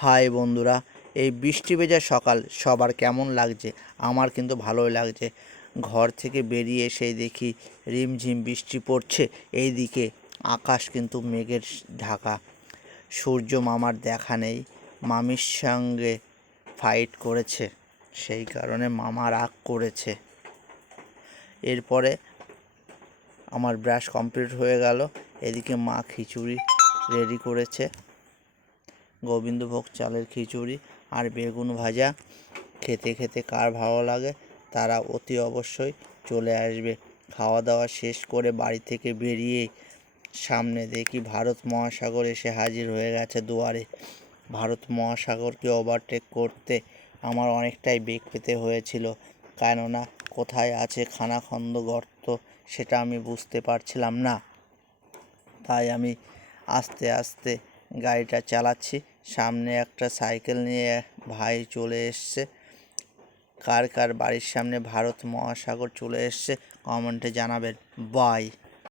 High বন্ধুরা, এই বৃষ্টি ভেজা সকাল সবার কেমন লাগছে? আমার কিন্তু ভালোই লাগছে। ঘর থেকে বেরিয়ে এসেই দেখি রিমঝিম বৃষ্টি পড়ছে। এইদিকে আকাশ কিন্তু মেঘের ঢাকা। সূর্য মামার দেখা নেই। মামির সঙ্গে ফাইট করেছে, সেই কারণে মামা রাগ করেছে। এরপরে আমার ব্রাশ কমপ্লিট হয়ে গেল। এদিকে মা খিচুড়ি রেডি করেছে, গোবিন্দভোগ চালের খিচুড়ি আর বেগুন ভাজা। খেতে খেতে কার ভালো লাগে তারা অতি অবশ্যই চলে আসবে। খাওয়া দাওয়া শেষ করে বাড়ি থেকে বেরিয়ে সামনে দেখি ভারত মহাসাগর এসে হাজির হয়ে গেছে দুয়ারে। ভারত মহাসাগরকে ওভারটেক করতে আমার অনেকটাই বেগ পেতে হয়েছিল, কেননা কোথায় আছে খানাখন্দ গর্ত সেটা আমি বুঝতে পারছিলাম না। তাই আমি আস্তে আস্তে গাড়িটা চালাচ্ছি। সামনে একটা সাইকেল নিয়ে ভাই চলে এসছে। কার কার বাড়ির সামনে ভারত মহাসাগর চলে এসছে কমেন্টে জানাবেন। বাই।